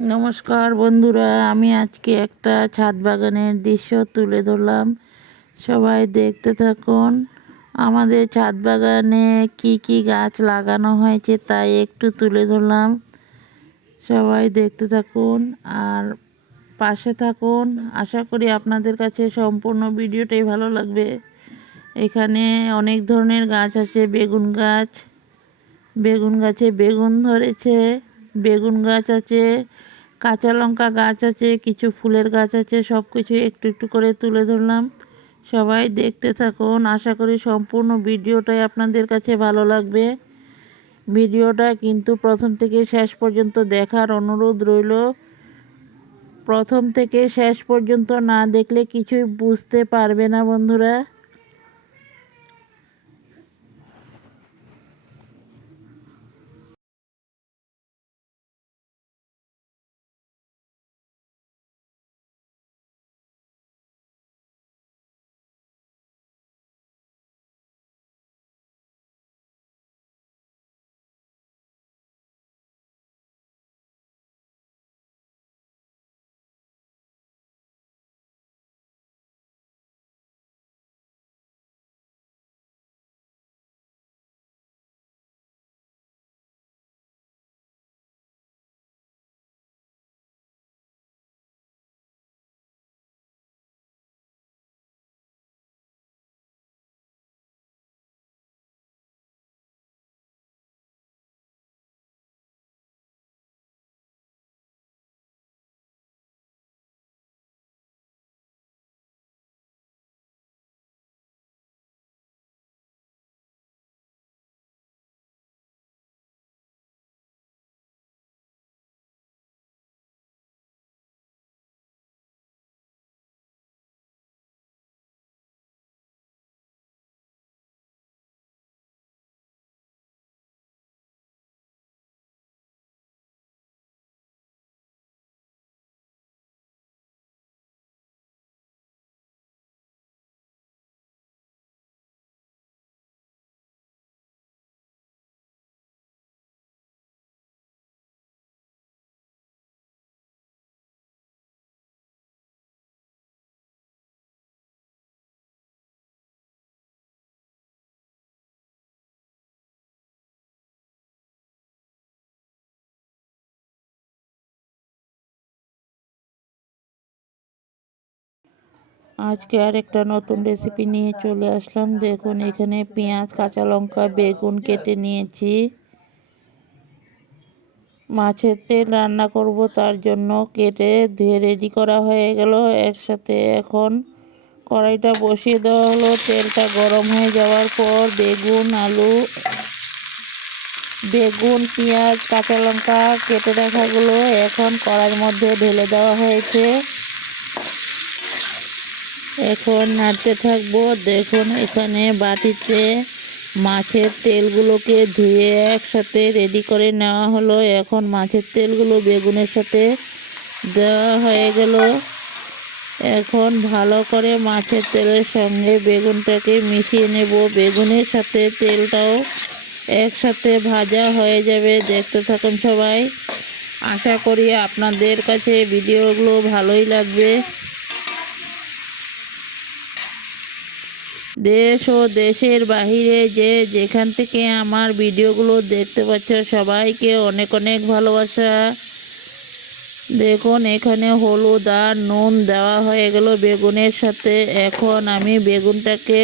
নমস্কার বন্ধুরা, আমি আজকে একটা ছাদ বাগানের দৃশ্য তুলে ধরলাম। সবাই দেখতে থাকুন, আমাদের ছাদ বাগানে কি কি গাছ লাগানো হয়েছে তাই একটু তুলে ধরলাম। সবাই দেখতে থাকুন আর পাশে থাকুন। আশা করি আপনাদের কাছে সম্পূর্ণ ভিডিওটাই ভালো লাগবে। এখানে অনেক ধরনের গাছ আছে, বেগুন গাছ, বেগুন গাছে বেগুন ধরেছে। বেগুন গাছ আছে, কাঁচা লঙ্কা গাছ আছে, কিছু ফুলের গাছ আছে, সব কিছু একটু একটু করে তুলে ধরলাম। সবাই দেখতে থাকুন, আশা করি সম্পূর্ণ ভিডিওটাই আপনাদের কাছে ভালো লাগবে। ভিডিওটা কিন্তু প্রথম থেকে শেষ পর্যন্ত দেখার অনুরোধ রইল। প্রথম থেকে শেষ পর্যন্ত না দেখলে কিছুই বুঝতে পারবে না বন্ধুরা। আজকে আর একটা নতুন রেসিপি নিয়ে চলে আসলাম। দেখুন, এখানে পেঁয়াজ, কাঁচা লঙ্কা, বেগুন কেটে নিয়েছি। মাছের তেল রান্না করব, তার জন্য কেটে ধুয়ে রেডি করা হয়ে গেল। একসাথে এখন কড়াইটা বসিয়ে দেওয়া হলো। তেলটা গরম হয়ে যাওয়ার পর বেগুন, আলু, বেগুন, পেঁয়াজ, কাঁচা লঙ্কা কেটে রাখাগুলো এখন কড়াইয়ের মধ্যে ঢেলে দেওয়া হয়েছে। এখন নাড়তে থাকব। দেখুন, এখানে বাটিতে মাছের তেলগুলোকে ধুয়ে একসাথে রেডি করে নেওয়া হলো। এখন মাছের তেলগুলো বেগুনের সাথে দেওয়া হয়ে গেল। এখন ভালো করে মাছের তেলের সঙ্গে বেগুনটাকে মিশিয়ে নেব। বেগুনের সাথে তেলটাও একসাথে ভাজা হয়ে যাবে। দেখতে থাকুন সবাই। আশা করি আপনাদের কাছে ভিডিওগুলো ভালোই লাগবে। দেশ ও দেশের বাহিরে যে যেখান থেকে আমার ভিডিওগুলো দেখতে পাচ্ছ, সবাইকে অনেক অনেক ভালোবাসা। দেখুন, এখানে হলুদ আর নুন দেওয়া হয়ে গেল বেগুনের সাথে। এখন আমি বেগুনটাকে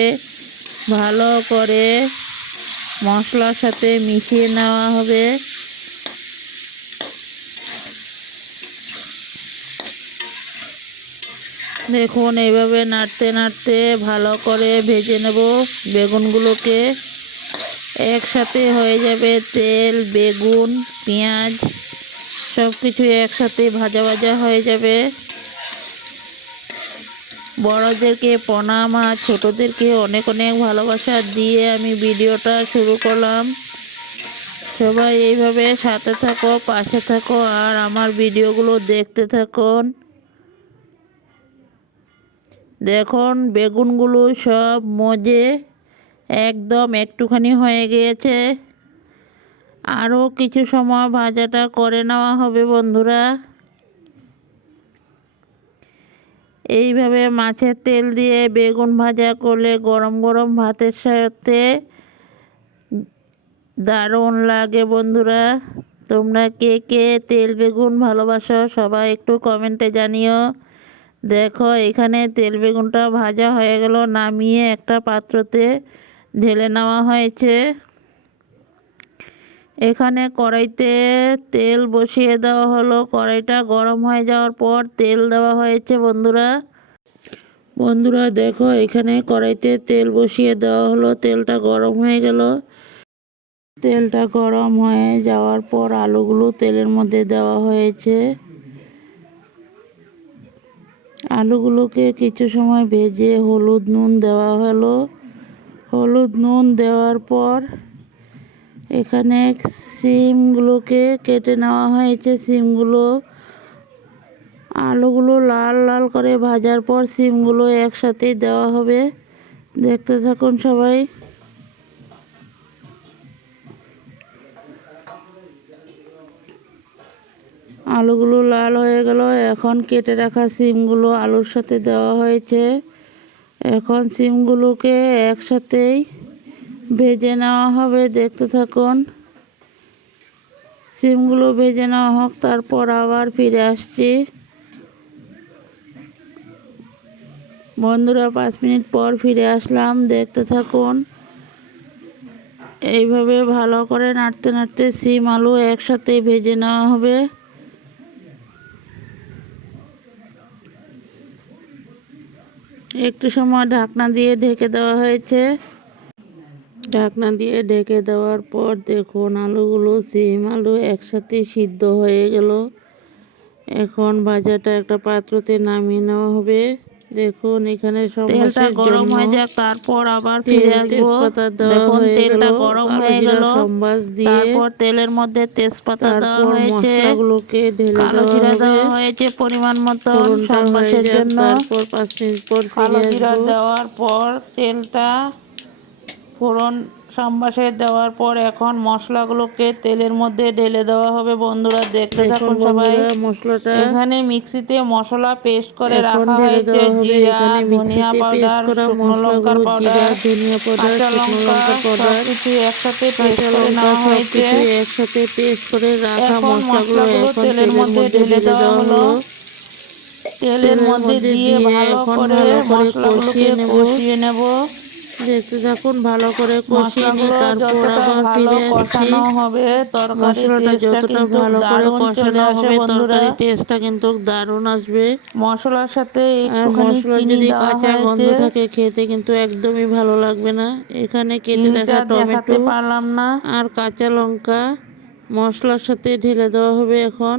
ভালো করে মশলার সাথে মিশিয়ে নেওয়া হবে। দেখুন এইভাবে নাড়তে নাড়তে ভালো করে ভেজে নেব। বেগুনগুলোকে একসাথে হয়ে যাবে তেল, বেগুন, পেঁয়াজ সব কিছু একসাথে ভাজা ভাজা হয়ে যাবে। বড়দেরকে প্রণাম আর ছোটোদেরকে অনেক অনেক ভালোবাসা দিয়ে আমি ভিডিওটা শুরু করলাম। সবাই এইভাবে সাথে থাকো, পাশে থাকো, আর আমার ভিডিওগুলো দেখতে থাকুন। দেখুন, বেগুনগুলো সব মজে একদম একটুখানি হয়ে গিয়েছে। আরও কিছু সময় ভাজাটা করে নেওয়া হবে বন্ধুরা। এইভাবে মাছের তেল দিয়ে বেগুন ভাজা করলে গরম গরম ভাতের সাথে দারুণ লাগে বন্ধুরা। তোমরা কে কে তেল বেগুন ভালোবাসো সবাই একটু কমেন্টে জানিও। দেখো, এখানে তেল বেগুনটা ভাজা হয়ে গেল। নামিয়ে একটা পাত্রতে ঢেলে নেওয়া হয়েছে। এখানে কড়াইতে তেল বসিয়ে দেওয়া হলো। কড়াইটা গরম হয়ে যাওয়ার পর তেল দেওয়া হয়েছে, বন্ধুরা। বন্ধুরা, দেখো, এখানে কড়াইতে তেল বসিয়ে দেওয়া হলো। তেলটা গরম হয়ে গেল। তেলটা গরম হয়ে যাওয়ার পর আলুগুলো তেলের মধ্যে দেওয়া হয়েছে। আলুগুলোকে কিছু সময় ভেজে হলুদ নুন দেওয়া হলো। হলুদ নুন দেওয়ার পর এখানে সিমগুলোকে কেটে নেওয়া হয়েছে। সিমগুলো, আলুগুলো লাল লাল করে ভাজার পর সিমগুলো একসাথেই দেওয়া হবে। দেখতে থাকুন সবাই। আলুগুলো লাল হয়ে গেল। এখন কেটে রাখা সিমগুলো আলুর সাথে দেওয়া হয়েছে। এখন সিমগুলোকে একসাথেই ভেজে নেওয়া হবে। দেখতে থাকুন। সিমগুলো ভেজে নেওয়া হোক, তারপর আবার ফিরে আসছি। বন্ধুরা, পাঁচ মিনিট পর ফিরে আসলাম। দেখতে থাকুন। এইভাবে ভালো করে নাড়তে নাড়তে সিম আলু একসাথে ভেজে নেওয়া হবে। একটু সময় ঢাকনা দিয়ে ঢেকে দেওয়া হয়েছে। ঢাকনা দিয়ে ঢেকে দেওয়ার পর দেখুন, আলুগুলো সিম আলু একসাথে সিদ্ধ হয়ে গেল। এখন ভাজাটা একটা পাত্রতে নামিয়ে নেওয়া হবে। দেখুন এখানে তেলটা গরম হয়ে যাক তারপর আবার ফিরে আসব। দেখুন তেলটা গরম হয়ে গেল। তারপর তেলের মধ্যে তেজপাতা দেওয়া হয়েছে। মশলাগুলোকে ঢেলে দেওয়া দেওয়া হয়েছে পরিমাণ মতো সম্বাসের জন্য। তারপর পাঁচ মিনিট পর ফিরে আসব। দেওয়ার পর তেলটা ফোড়ন সম্বাসে দেওয়ার পর এখন মশলাগুলোকে তেলের মধ্যে ঢেলে দেওয়া হবে। বন্ধুরা দেখতে থাকুন সবাই। মশলাটা এখানে মিক্সিতে মশলা পেস্ট করে রাখা হয়েছে। জিরা ধনিয়া পাউডার শুকনো লঙ্কার পাউডার ধনিয়া পাউডার লঙ্কার পাউডার। কিছু একসাথে পেস্ট করে নেওয়া হয়েছে। একসাথে পেস্ট করে রাখা মশলাগুলো এখন তেলের মধ্যে ঢেলে দেওয়া হলো। তেলের মধ্যে দিয়ে ভালো করে মশলাগুলোকে কষিয়ে নেব। দেখতে থাকুন ভালো করে কষিয়ে নিয়ে তারপর আবার ফিরে আসছি হবে মশলাটা যতটা ভালো করে কষানো হবে তরকারি টেস্টটা কিন্তু দারুণ আসবে। মশলার সাথে আর মশলা যদি কাঁচা গন্ধ থাকে খেতে কিন্তু একদমই ভালো লাগবে না। এখানে কেটে রাখা টমেটো পারলাম না। আর কাঁচা লঙ্কা মশলার সাথে ঢেলে দেওয়া হবে এখন।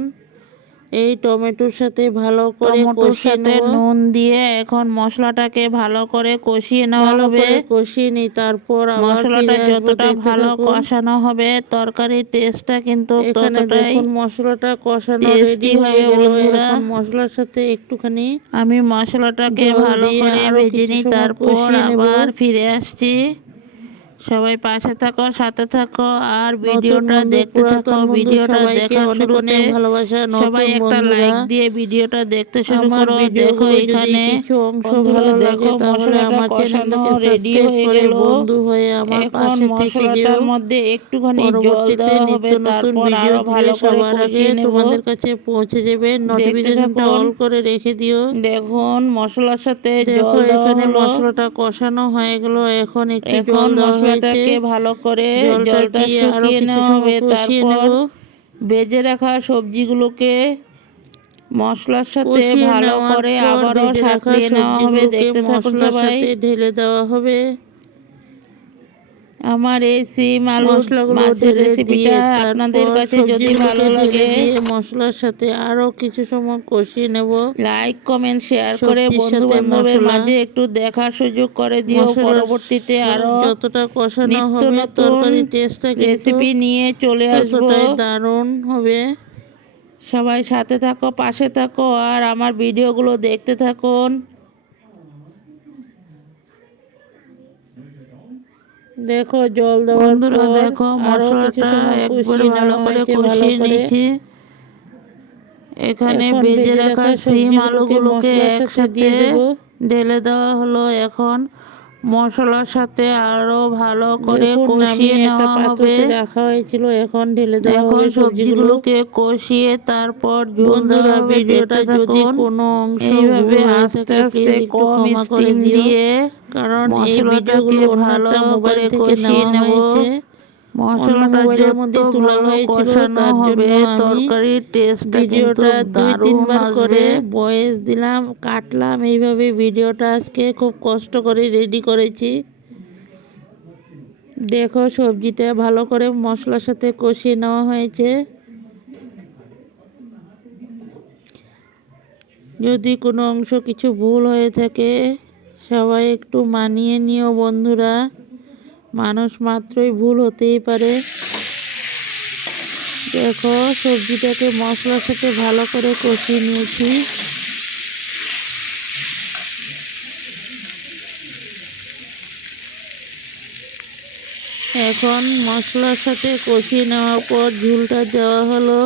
এই টমেটোর সাথে ভালো করে কষিয়ে সাথে নুন দিয়ে এখন মশলাটাকে ভালো করে কষিয়ে নেওয়া হবে। কষিয়ে নিই তারপর মশলাটা যতটা ভালো কষানো হবে তরকারির টেস্টটা কিন্তু এখানে দেখুন মশলাটা কষানো রেডি হয়ে গেল। এখন মশলার সাথে একটুখানি আমি মশলাটাকে ভালো করে ভেজে নিই তারপর আবার ফিরে আসছি। সবাই পাশে থাকো সাথে থাকো আর ভিডিওটা দেখতে থাকো ভিডিওটা দেখা শুরুতে ভালোবাসা সবাই একটা লাইক দিয়ে ভিডিওটা দেখতে শুরু করো দেখো এখানে কিছু অংশ ভালো লাগে তাহলে আমার চ্যানেলটাকে হয়ে গেল। বন্ধু হয়ে আমার পাশে থেকে যেও। মধ্যে একটুখানি দেওয়া হবে নতুন ভিডিও ভালো সবার আগে তোমাদের কাছে পৌঁছে যাবে। নোটিফিকেশনটা অল করে রেখে দিও। দেখুন মশলার সাথে জল এখানে মশলাটা কষানো হয়ে গেল। এখন একটু জল দেওয়া মশলাটাকে ভালো করে জলটা শুকিয়ে নেওয়া হবে। তারপর ভেজে রাখা সবজিগুলোকে মশলার সাথে ভালো করে আবারও সাজিয়ে নেওয়া হবে। দেখতে থাকুন সবাই। ঢেলে দেওয়া হবে। আমার এই সিম আলু মাছের রেসিপিটা আপনাদের কাছে যদি ভালো লাগে মশলার সাথে আরও কিছু সময় কষিয়ে নেব। লাইক কমেন্ট শেয়ার করে বন্ধু বান্ধবের মাঝে একটু দেখার সুযোগ করে দিও। পরবর্তীতে আরও যতটা কষানো হবে তরকারি টেস্টটা রেসিপি নিয়ে চলে আসব। দারুণ হবে। সবাই সাথে থাকো পাশে থাকো আর আমার ভিডিওগুলো দেখতে থাকুন। দেখো জল দেওয়ার পর দেখো মশলাটা একবারে ভালো করে কষিয়ে নিয়েছি। এখানে ভেজে রাখা সিম আলুগুলোকে একসাথে দিয়ে দেবো। ঢেলে দেওয়া হলো এখন। মশলার সাথে আরও ভালো করে কষিয়ে নেওয়া হবে। রাখা হয়েছিল এখন ঢেলে দেওয়া হবে সবজিগুলো। সবজিগুলোকে কষিয়ে তারপর ঝোল দেওয়া ভিডিওটা যদি কোনো অংশ এইভাবে আস্তে আস্তে কম স্টিম দিয়ে কারণ এই ভিডিওগুলো ভালো করে কষিয়ে নেওয়া হয়েছে। মশলাটা মোবাইলের যত মধ্যে তোলা ভালো হয়েছিল, কষানো তার হবে জন্য আমি টেস্টটা ভিডিওটা দুই তিনবার করে আসবে দিলাম কাটলাম এইভাবে ভিডিওটা আজকে খুব কষ্ট করে রেডি করেছি। দেখো সবজিটা ভালো করে মশলার সাথে কষিয়ে নেওয়া হয়েছে। যদি কোনো অংশ কিছু ভুল হয়ে থাকে সবাই একটু মানিয়ে নিও বন্ধুরা। মানুষ মাত্রই ভুল হতেই পারে। দেখো, সবজিটাকে মশলার সাথে ভালো করে কষিয়ে নিয়েছি। এখন মশলার সাথে কষিয়ে নেওয়ার পর ঝুলটা দেওয়া হলো।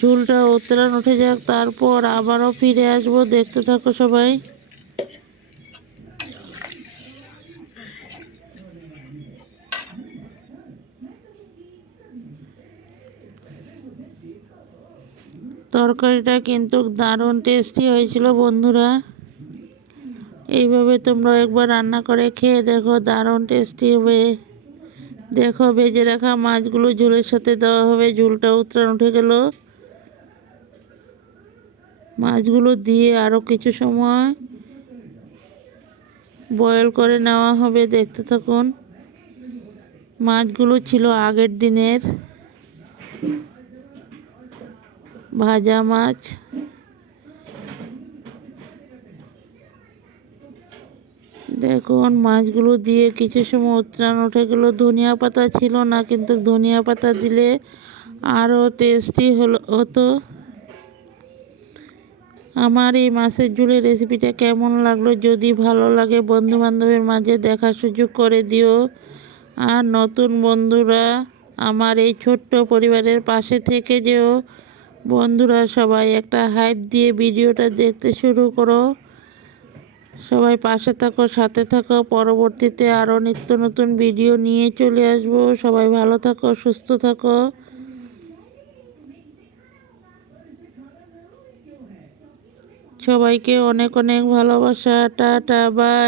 ঝুলটা উতরান উঠে যাক, তারপর আবারও ফিরে আসব। দেখতে থাকো সবাই। তরকারিটা কিন্তু দারুণ টেস্টি হয়েছিল বন্ধুরা। এইভাবে তোমরা একবার রান্না করে খেয়ে দেখো, দারুণ টেস্টি হবে। দেখো ভেজে রাখা মাছগুলো ঝোলের সাথে দেওয়া হবে, ঝোলটা উতরান উঠে গেল। মাছগুলো দিয়ে আরও কিছু সময় বয়েল করে নেওয়া হবে, দেখতে থাকুন। মাছগুলো ছিল আগের দিনের। ভাজা মাছ। দেখুন, মাছগুলো দিয়ে কিছু সময় উত্তরাণ উঠে গেল। ধনিয়া পাতা ছিল না, কিন্তু ধনিয়া পাতা দিলে আরও টেস্টি হলো, হতো। আমার এই মাছের ঝোলের রেসিপিটা কেমন লাগল যদি ভালো লাগে বন্ধু বান্ধবের মাঝে দেখার সুযোগ করে দিও। আর নতুন বন্ধুরা আমার এই ছোট্ট পরিবারের পাশে থেকে যেও। বন্ধুরা সবাই একটা হাইপ দিয়ে ভিডিওটা দেখতে শুরু করো। সবাই পাশে থাকো, সাথে থাকো। পরবর্তীতে আরও নিত্য নতুন ভিডিও নিয়ে চলে আসব। সবাই ভালো থাকো, সুস্থ থাকো। সবাইকে অনেক অনেক ভালোবাসা। Tata bye